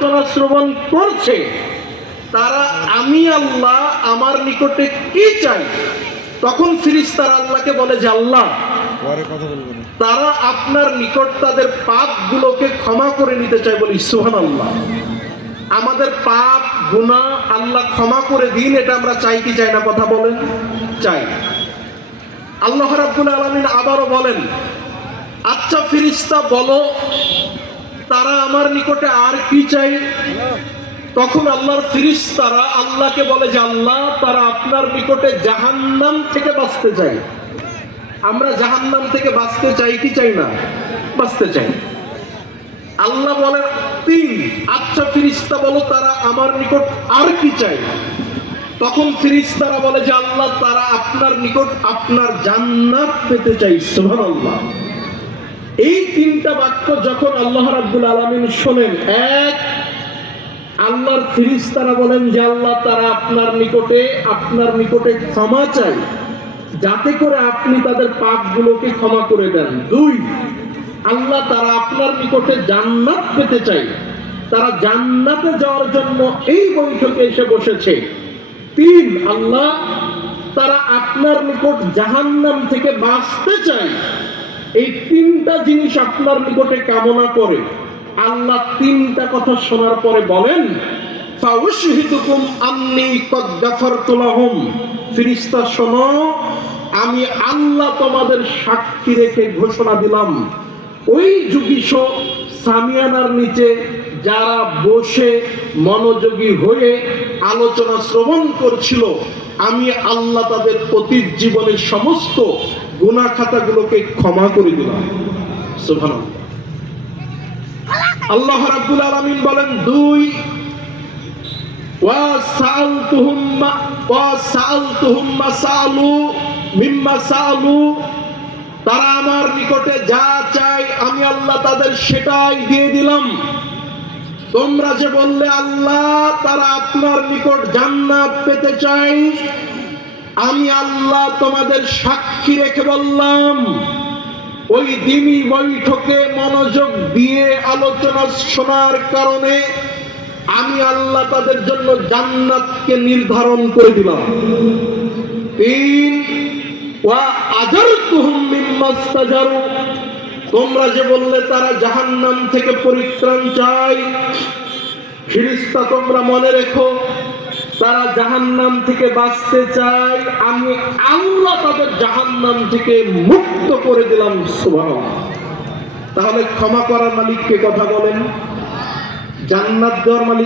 আলোচনা শ্রবণ করছে তারা আমি আল্লাহ আমার নিকটে কি চাই? তখন ফিরিস্তারা আল্লাহকে বলে যে আল্লাহ তারা আপনার নিকট তাদের পাপগুলোকে ক্ষমা করে নিতে চায় বলি সুহান আল্লাহ আমাদের পাপ গুনাহ আল্লাহ ক্ষমা করে দিন এটা আমরা চাই কি চাই না? কথা বলেন চাই। আল্লাহ রাব্বুল আলামিন আবারও বলেন আচ্ছা ফিরিস্তা বলো তারা আমার নিকটে আর কি চাই? তখন আল্লাহর ফিরিস্তারা আল্লাহকে বলে যে, আল্লাহ, তারা আপনার নিকটে জাহান্নাম থেকে বাঁচতে চায়। আমরা জাহান্নাম থেকে বাঁচতে চাই কি চাই না? বাঁচতে চাই। আল্লাহ তিন। আচ্ছা ফিরিস্তা বলো, তারা আমার নিকট আর কি চাই তখন ফিরিস্তারা বলে যে, আল্লাহ, তারা আপনার নিকট আপনার জান্নাত পেতে চাই। সুবহানাল্লাহ। এই তিনটা বাক্য যখন আল্লাহ রাব্বুল আলামিন শোনেন, এক, আল্লাহর ফিরিস্তারা বলেন যে, আল্লাহ তারা আপনার নিকটে আপনার নিকটে ক্ষমা চাই। যাতে করে আপনি তাদের পাপগুলোকে ক্ষমা করে দেন। দুই, আল্লাহ তারা আপনার নিকটে জান্নাত পেতে চাই। তারা জান্নাতে যাওয়ার জন্য এই বৈঠকে এসে বসেছে। তিন, আল্লাহ তারা আপনার নিকট জাহান্নাম থেকে বাঁচতে চায় এই তিনটা জিনিস আপনার নিকটে কামনা করে। আল্লাহ তিনটা কথা শোনার পরে বলেন আমি আল্লাহ তোমাদের সাক্ষী রেখে ঘোষণা দিলাম। ওই যুগিস সামিয়ানার নিচে যারা বসে মনোযোগী হয়ে আলোচনা শ্রবণ করছিল, আমি আল্লাহ তাদের অতীত জীবনের সমস্ত গুণা খাতাগুলোকে ক্ষমা করে দিলাম। আল্লাহ বলেন, দুই তারা আমার নিকটে যা চাই আমি আল্লাহ তাদের সেটাই দিয়ে দিলাম। তোমরা যে বললে আল্লাহ, তারা আপনার নিকট জান্নাত পেতে চাই আমি আল্লাহ তোমাদের সাক্ষী রেখে বললাম, ওই দিনই বৈঠকে মনোযোগ দিয়ে আলোচনা শোনার কারণে আমি আল্লাহ তাদের জন্য জান্নাতকে নির্ধারণ করে দিলাম। তিন, ওয়া আজারতুহুম মিম্মাস্তাজারু তোমরা যে বললে তারা জাহান্নাম থেকে পরিত্রাণ চাই ফিরিস্তা তোমরা মনে রেখো, তারা জাহান্নাম থেকে বাঁচতে চায়। আমি আল্লাহ তাদের জাহান্নাম থেকে মুক্ত করে দিলাম শুভ তাহলে ক্ষমা করার মালিককে কথা বলেন। জান্নাত দেওয়ার মালিক